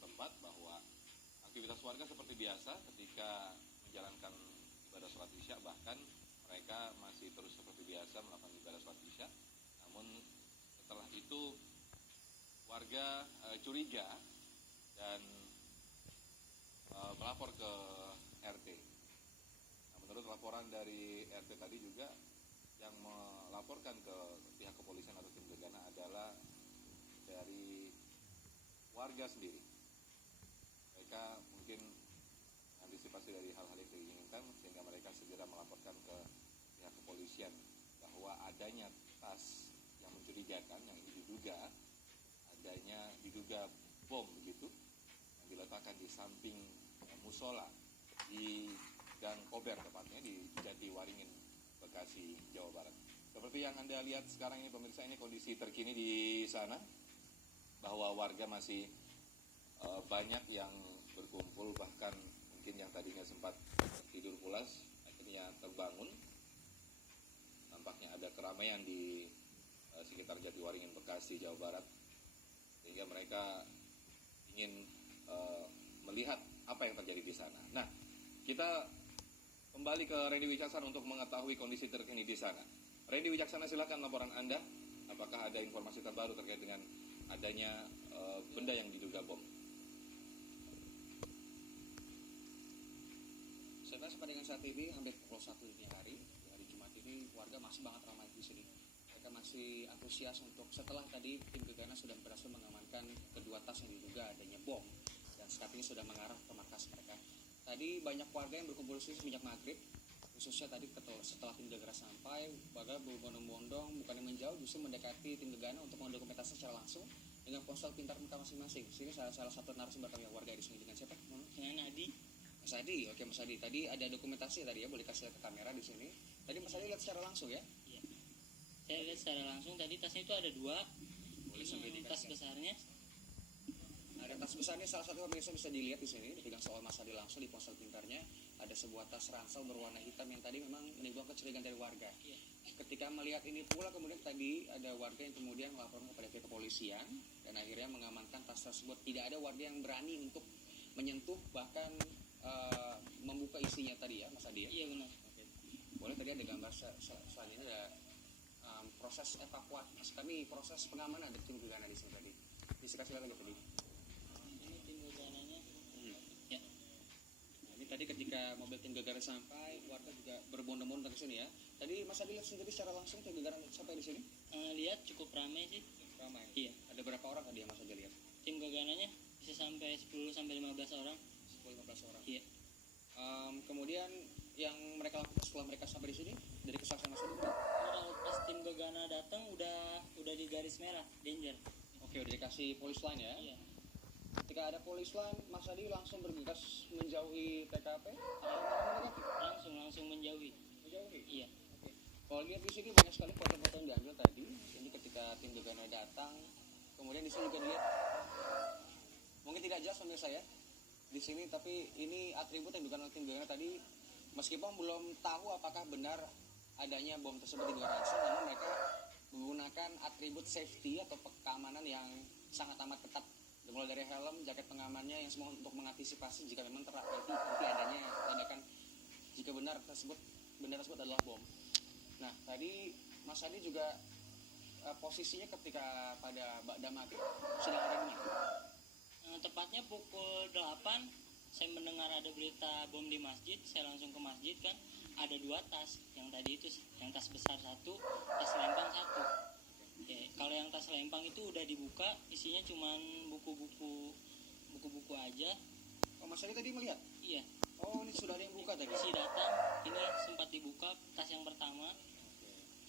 setempat bahwa aktivitas warga seperti biasa ketika menjalankan ibadah sholat isya, bahkan mereka masih terus seperti biasa melakukan ibadah sholat isya. Namun setelah itu warga curiga dan melapor ke RT. Nah, menurut laporan dari RT tadi juga, yang melaporkan ke pihak kepolisian atau tim gegana adalah dari warga sendiri. Mereka mungkin antisipasi dari hal-hal yang diinginkan sehingga mereka segera melaporkan ke pihak kepolisian bahwa adanya tas yang mencurigakan, yang ini diduga bom begitu, yang diletakkan di samping musola di Gang Kober, tepatnya di Jatiwaringin, Bekasi, Jawa Barat. Seperti yang Anda lihat sekarang ini pemirsa, ini kondisi terkini di sana, bahwa warga masih banyak yang berkumpul, bahkan mungkin yang tadinya sempat tidur pulas akhirnya terbangun. Nampaknya ada keramaian di sekitar Jatiwaringin, Bekasi, Jawa Barat, sehingga mereka ingin melihat apa yang terjadi di sana. Nah, kita kembali ke Randy Wicaksana untuk mengetahui kondisi terkini di sana. Randy Wicaksana, silakan laporan Anda. Apakah ada informasi terbaru terkait dengan adanya benda yang diduga bom? Saya sampai dengan saat ini hampir pukul 1 dini hari Jumat ini, warga masih banget ramai di sini. Mereka masih antusias untuk, setelah tadi tim gegana sudah berhasil mengamankan kedua tas yang diduga adanya bom, dan saat ini sudah mengarah ke markas mereka. Tadi banyak warga yang berkumpul di sini sejak maghrib, khususnya tadi setelah tim gegana sampai, warga berbondong-bondong bukannya menjauh, justru mendekati tim gegana untuk mendokumentasi secara langsung dengan ponsel pintar mereka masing-masing. Sini salah satu narasumber kami warga di sini, dengan siapa? Dengan Adi. Mas Adi, oke Mas Adi. Tadi ada dokumentasi tadi ya, boleh kasih lihat ke kamera di sini. Tadi Mas Adi lihat secara langsung ya? Iya. Saya lihat secara langsung tadi tasnya itu ada 2. Boleh sambil tas besarnya. Ada tas besarnya, salah satu pemirsa bisa dilihat di sini, dipegang soal Mas Adi langsung di ponsel pintarnya. Ada sebuah tas ransel berwarna hitam yang tadi memang menimbulkan kecurigaan dari warga. Iya. Ketika melihat ini pula, kemudian tadi ada warga yang kemudian melaporkan kepada pihak kepolisian dan akhirnya mengamankan tas tersebut. Tidak ada warga yang berani untuk menyentuh, bahkan membuka isinya tadi ya, Mas Adi ya? Iya benar. Oke. Boleh, tadi ada gambar selanjutnya, ada proses evakuasi, kami proses pengamanan dari tim gegana di sini tadi. Bisa kasih lihat lagi tadi. Ini tim gegananya. Ya. Nah, ini tadi ketika mobil tim gegana sampai, warga juga berbondong-bondong ke sini ya. Tadi Mas Adi lihat sendiri secara langsung tim gegana sampai di sini? Lihat cukup ramai sih. Ramai. Iya. Ada berapa orang tadi yang Mas Adi lihat? Tim gegananya bisa sampai 10 sampai 15 orang. 10-15 orang. Iya. Kemudian yang mereka lakukan setelah mereka sampai di sini, dari kesaksian Mas Adi, Kalau pas tim gegana datang udah di garis merah, danger. oke, udah dikasih polis line ya. Iya. Ketika ada polis line, Mas Adi langsung bergegas menjauhi TKP atau Langsung menjauhi. menjauhi? Iya. Oke. Kalau lihat di sini banyak sekali foto-foto yang diambil tadi. Ini ketika tim gegana datang. Kemudian di sini juga dilihat, mungkin tidak jelas pemirsa ya di sini, tapi ini atribut yang digunakan oleh tim gegana tadi. Meskipun belum tahu apakah benar adanya bom tersebut di luar ransel, namun mereka menggunakan atribut safety atau keamanan yang sangat amat ketat, mulai dari helm, jaket pengamannya, yang semua untuk mengantisipasi jika memang nanti adanya tindakan jika benda tersebut adalah bom. Nah, tadi Mas Adi juga posisinya ketika pada Ba'da Maghrib sedang ada di mana? Tepatnya pukul 8 saya mendengar ada berita bom di masjid. Saya langsung ke masjid kan, ada 2 tas. Yang tadi itu yang tas besar 1, tas lempang 1. Ya, kalau yang tas lempang itu udah dibuka, isinya cuman buku-buku aja. Oh, Mas Adi tadi melihat? Iya. Oh, ini sudah ada yang buka tadi? Si datang, ini sempat dibuka tas yang pertama.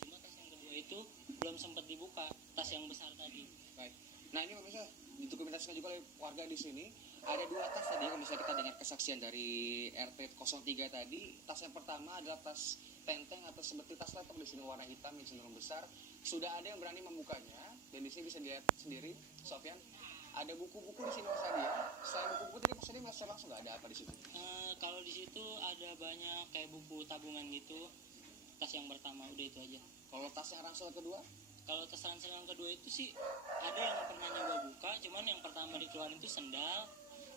Cuma tas yang kedua itu belum sempat dibuka, tas yang besar tadi. Baik. Nah, ini pemirsa didokumentasikan juga oleh warga di sini. Ada 2 tas tadi, kalau misalnya kita dengar kesaksian dari RT 03 tadi. Tas yang pertama adalah tas tenteng atau seperti tas laptop di sini, warna hitam yang cenderung besar. Sudah ada yang berani membukanya, dan di sini bisa dilihat sendiri, Sofyan. Ada buku-buku di sini Mas Adi ya. Selain buku-buku tadi Mas Adi melihat langsung nggak ada apa di situ? Kalau di situ ada banyak kayak buku tabungan gitu. Tas yang pertama udah itu aja. Kalau tas yang ransel kedua? Kalau tas ransel yang kedua itu sih ada yang pernah nyoba buka, cuman yang pertama dikeluarin itu sendal,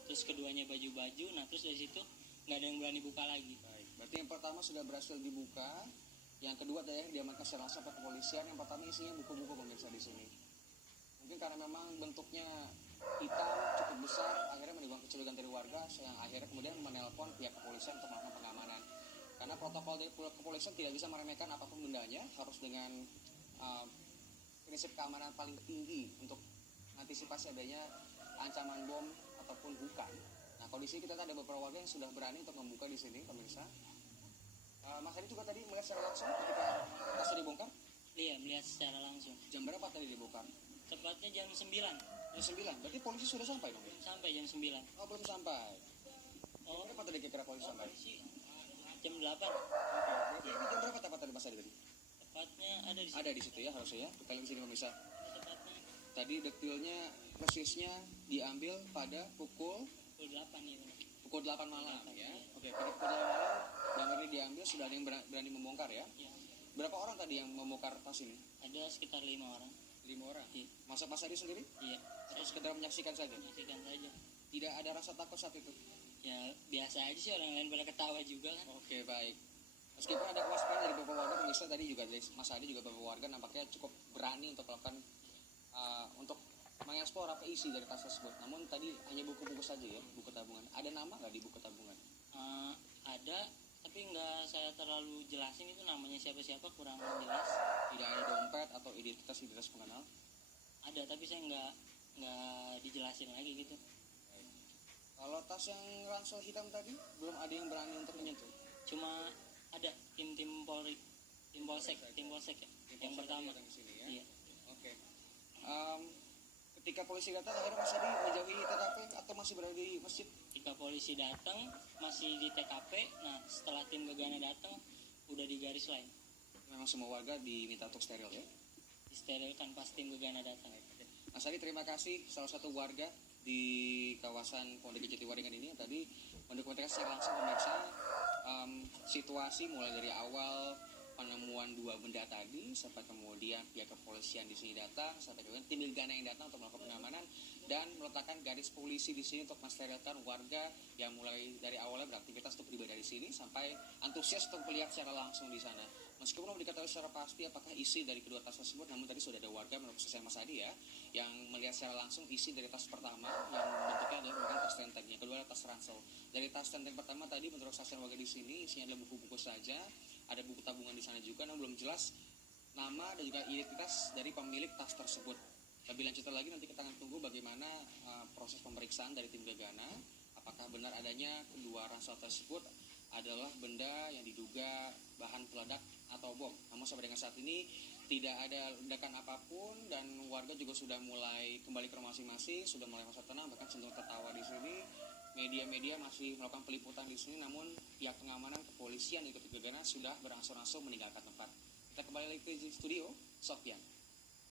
terus keduanya baju-baju. Nah terus dari situ nggak ada yang berani buka lagi. Baik. Berarti yang pertama sudah berhasil dibuka, yang kedua adalah diamankan secara langsung oleh kepolisian. Yang pertama isinya buku-buku pemirsa di sini. Mungkin karena memang bentuknya hitam cukup besar, akhirnya menimbulkan kecurigaan dari warga, yang akhirnya kemudian menelpon pihak kepolisian untuk melakukan pengamanan. Karena protokol dari kepolisian tidak bisa meremehkan apapun bendanya, harus dengan prinsip keamanan paling tinggi untuk mengantisipasi adanya ancaman bom ataupun bukan. Nah, kondisi kita ada beberapa warga yang sudah berani untuk membuka di sini, pemirsa. Mas Adi juga tadi melihat secara langsung ketika tasnya dibongkar. Iya, melihat secara langsung. Jam berapa tadi dibongkar? Tepatnya jam 9. Jam 9. Berarti polisi sudah sampai dong? Sampai jam 9. Oh, belum sampai. Oh, Berapa tadi kira-kira polisi sampai? polisi jam 8. Berarti ini jam berapa tepat tadi Mas Adi tadi? Tepatnya ada di situ. Ada di situ ya harusnya ya. Kita lihat di sini pemirsa. Tepatnya Tadi detilnya persisnya diambil pada pukul 8 ya. pukul 8 malam ya. Oke, pada pukul 8 malam yang ini diambil sudah ada yang berani membongkar ya. Ya. Berapa orang tadi yang membongkar tas ini? Ada sekitar 5 orang. 5 orang. Iya. Masa Mas Adi sendiri? Iya. Terus sekedar menyaksikan saja. Menyaksikan saja. Tidak ada rasa takut saat itu. Ya biasa aja sih, orang lain pada ketawa juga kan. Oke, baik. Meskipun ada kewaspadaan dari beberapa warga, pemirsa tadi juga dari Mas Adi juga beberapa warga nampaknya cukup berani untuk melakukan untuk mengeksplor apa isi dari tas tersebut. Namun tadi hanya buku-buku saja ya, buku tabungan. Ada nama nggak di buku tabungan? Ada, tapi nggak saya terlalu jelasin itu namanya siapa-siapa, kurang jelas. Tidak ada dompet atau identitas pengenal? Ada, tapi saya nggak dijelasin lagi gitu. Kalau tas yang ransel hitam tadi belum ada yang berani untuk menyentuh. Cuma ada tim Polri, tim Polsek ya. Yang pertama. Di sini ya. Iya. Oke. Ketika polisi datang akhirnya Mas Adi menjauhi TKP atau masih berada di masjid? Ketika polisi datang masih di TKP. Nah setelah tim Gegana datang udah di garis lain, Memang semua warga diminta untuk steril ya. disterilkan pas tim Gegana datang. Mas Adi terima kasih, salah satu warga di kawasan Pondok Jatiwaringin ini yang tadi mendokumentasikan secara langsung pemirsa situasi mulai dari awal penemuan 2 benda tadi sampai kemudian pihak kepolisian di sini datang, sampai kemudian tim Gegana yang datang untuk melakukan pengamanan dan meletakkan garis polisi di sini untuk mensterilkan warga yang mulai dari awalnya beraktivitas untuk beribadah di sini sampai antusias untuk melihat secara langsung di sana. Meskipun belum diketahui secara pasti apakah isi dari kedua tas tersebut, namun tadi sudah ada warga menurut saya Mas Adi ya yang melihat secara langsung isi dari tas pertama yang bentuknya adalah bukan tas tenteng, yang kedua adalah tas ransel. Dari tas tenteng pertama tadi menurut saksian warga di sini isinya adalah buku-buku saja, ada buku tabungan di sana juga, namun belum jelas nama dan juga identitas dari pemilik tas tersebut. Lebih lanjut lagi nanti kita akan tunggu bagaimana proses pemeriksaan dari tim Gegana, apakah benar adanya kedua ransel tersebut adalah benda yang diduga bahan peledak atau bom. Namun sampai dengan saat ini tidak ada ledakan apapun dan warga juga sudah mulai kembali ke rumah masing-masing, sudah mulai masa tenang, bahkan cenderung tertawa di sini. Media-media masih melakukan peliputan di sini, namun pihak pengamanan kepolisian ikut Gegana sudah berangsur-angsur meninggalkan tempat. Kita kembali lagi ke studio, Sofyan.